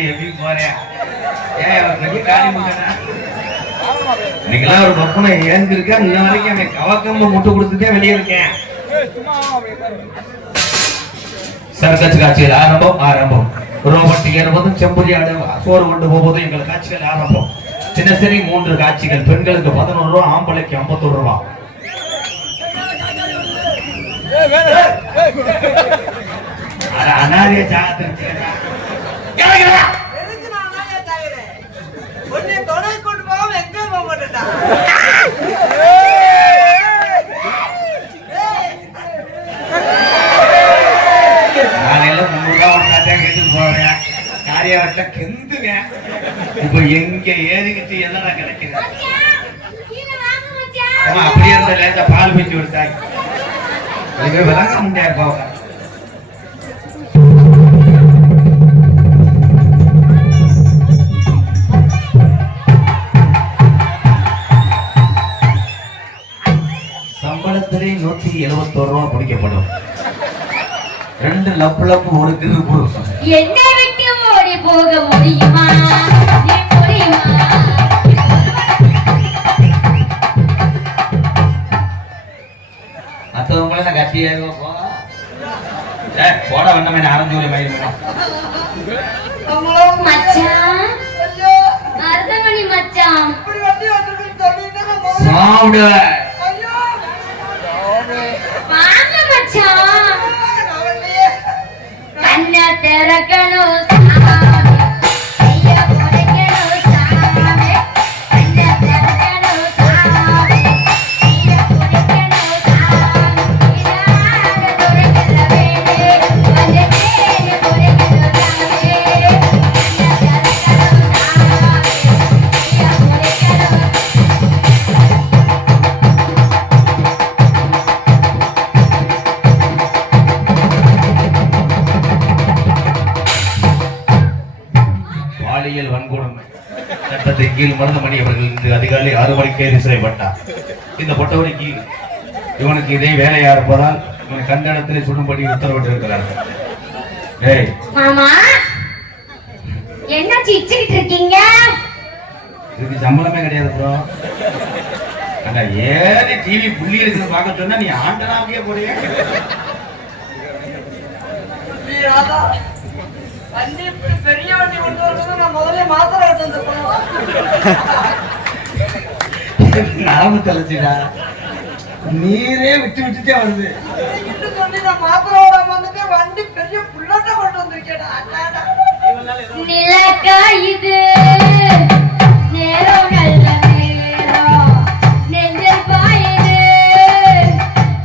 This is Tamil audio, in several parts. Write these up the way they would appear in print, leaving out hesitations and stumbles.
அடிச்சு எப்படி போறேன் பெரிய காலி முட்டா இன்னைக்கெல்லாம் ஒரு பப்பனை ஏந்திருக்கா இன்ன வரைக்கும் அவன் கவக்கம்ப முட்டு கொடுத்துட்டே வெளியே இருக்கேன். சர்க்கஸ் காட்சிகள் ஆரம்பம். ரோபோட் ஏறுவதும் செம்புரி ஆடு சோறு கொண்டு போவதும் எங்கள் காட்சிகள் ஆரம்பம். தினசரி 3 காட்சிகள். பெண்களுக்கு 11 ரூபா, ஆம்பளைக்கு 51 ரூபா. அனாரிய ஜாகிரதை கெந்துவேன். இப்ப எங்க ஏறிக்கிட்டு எல்லாம் கிடைக்குது. அப்படியே இருந்த லேசா பால் பிச்சு விடுத்தாங்க. விளங்க முடியாது போக. சம்பளத்திலே 171 ரூபா பிடிக்கப்படும். 2 லப்பு ஒரு கிரு என்ன விட்டு ஓடி போக முடியுமா? மற்றவங்கள நான் கட்டியாக போட வேண்டாமே ஆரஞ்சு மயிரும் மச்சான். அர்த்தமணி மச்சான் சாப்பிடு வாங்க மச்சான். கண்ணை திறக்கணும் வன்கொடுமை சட்டத்தின் கீழ் மருதமணி அவர்கள் இன்று அதிகாலை 6 மணிக்கு கைது செய்யப்பட்டார். இந்த பொட்டவரைக்கு இவனுக்கு இதே வேலையா இருப்பதால் இவனை கண்டனத்திலே சுடும்படி உத்தரவிட்டிருக்கிறார்கள். மாமா என்ன சிரிச்சிட்டு இருக்கீங்க? இதுக்கு சம்பளமே கிடையாது ப்ரோ. அந்த ஏறி டிவி புள்ளி இருக்குன்னு பார்க்க சொன்னா நீ ஆண்டனாவே போறியா? பெரிய வண்டி கொண்டு வரணும். நான் முதல்ல மாத்திரை எடுத்து நாம தலைச்சிடா நீரே விட்டுட்டே வருது. சொல்லி நான் மாத்திரை வந்துட்டு வண்டி பெரிய புல்லட்ட கொண்டு வந்திருக்கேன். நிலக்கா இது நேரம் நல்ல நேரம் நெஞ்சில் பாயுது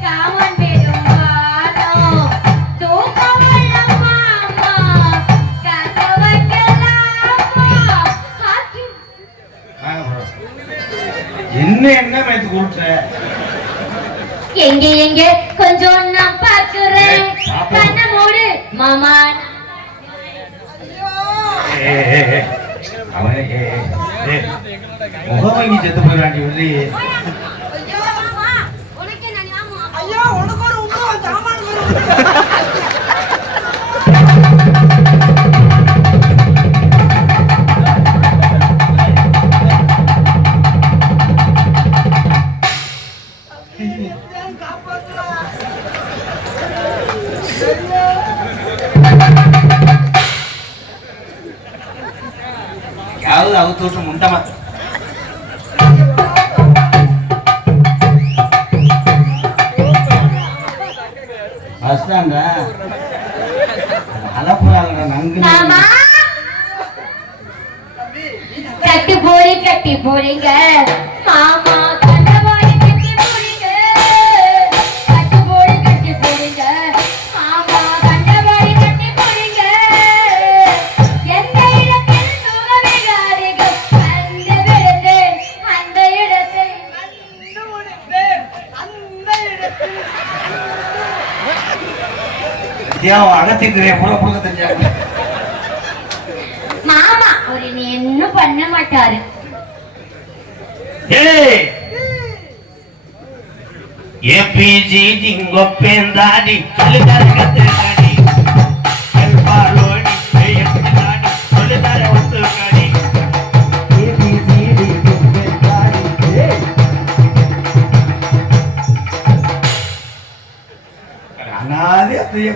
காமன் பெரும் வானம் தூக்கம் மாமா கத வைக்கலாமா. என்ன மேய்த்து கொடுத்த எங்க கொஞ்சம் நான் பாக்குறேன். கண்ண மூடு மாமா. அவன் முகம் வாங்கி செத்து போயிடாண்டி வந்து ஐயோ உனக்கு ஒரு உங்க சாமான யாவது அவுத்து முண்டமா கட்டி போறீங்க மாமா. மாமா ஒரு என்ன பண்ண மாட்டாரு. ஏபிஜி சொல்லுதாடி சொல்லுதாடி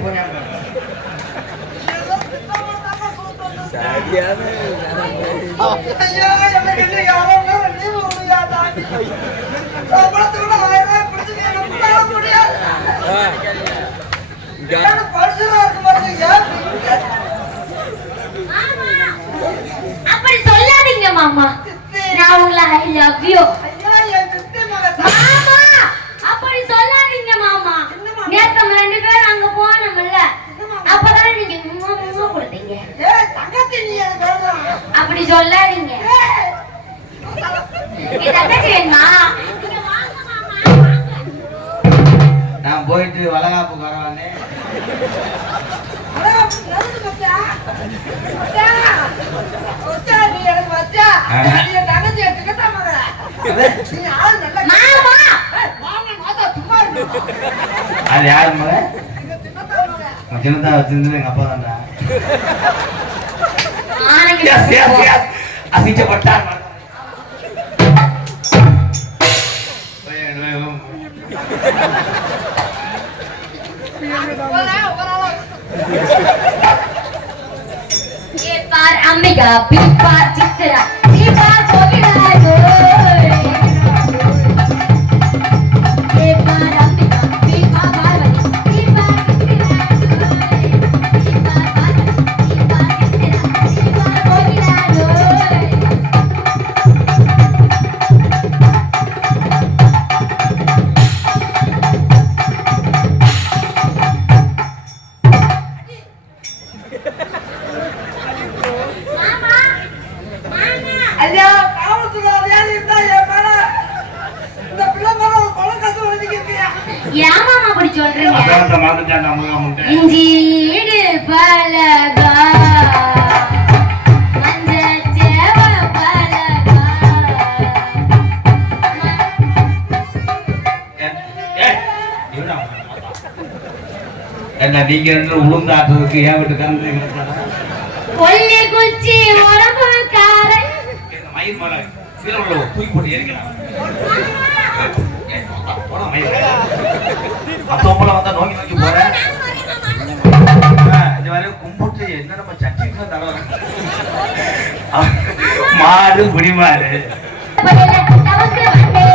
போறேன். ஏதோ திட்டமா தாங்க சொல்லிட்டு ஐயா எனக்கு இல்லை யாரும் லீவு முடியாதா சம்பளத்துக்குள்ள 1000 ரூபாய் கொடுத்து எனக்கு தர முடியாது பரிசுலாம் இருக்கு பாருங்க மாமா அப்படி சொல்லாதீங்க மாமா நான் உங்களை ஐ லவ் யூ ஐயா என் சித்தி மகன் மாமா அப்படி சொல்லாதீங்க மாமா நேத்து நம்ம 2 பேரும் அங்க போனோம்ல அப்பதான் நீங்க மும்மா மும்மா கொடுத்தீங்க ஏய் தங்கச்சி நீ எனக்கு வேணும் அப்படி சொல்லாதீங்க இது தங்கச்சி வேணுமா நீங்க வாங்க மாமா வாங்க நான் போயிட்டு வளகாப்புக்கு வரவானே. அட நல்லது மச்சா மச்சா மச்சா நீ எனக்கு மச்சா நீ தங்கச்சி எடுத்துக்கிட்டா மகன் நீ ஆள் நல்ல மாமா மாமா மாதா சும்மா இரு அது யாரு மகன்? நீங்க தின்னதா மகன் சின்னதா வச்சிருந்தது எங்க அப்பா தான்டா. ஆனங்க அசிச்சப்பட்டார். ये पार अंबिका बी पार चित्रा सी पार गोविंदा ये पार अंबिका बी पार पार्वती सी पार चित्रा ये पार पार्वती सी पार चित्रा सी पार गोविंदा ஐயா காவல்துறை அதிகாரி இருந்தா என் மேல இந்த பிள்ளை மேல ஒரு கொலை கத்து எழுதிக்கிறியா ஏன் மாமா அப்படி சொல்றீங்க அதானத்தை மறந்துட்டான்டா முகாமுன்ட்டு. இஞ்சிடு பலகா மஞ்சச்சேவ பலகா என்ன நீங்க ரெண்டு உளுந்தாட்டுறதுக்கு ஏன் விட்டு கலந்து கொல்லி குச்சி உடம்புக்காரன் மயில் மலை சீரவுள்ள தூக்கி போட்டு ஏறிக்கலாம். அப்பளம் வந்தா நோக்கி நோக்கி போறேன். இது வரையும் கும்பிட்டு என்ன நம்ம சட்டிக்கு தடவை மாடு குடிமாடு நமக்கு வந்தே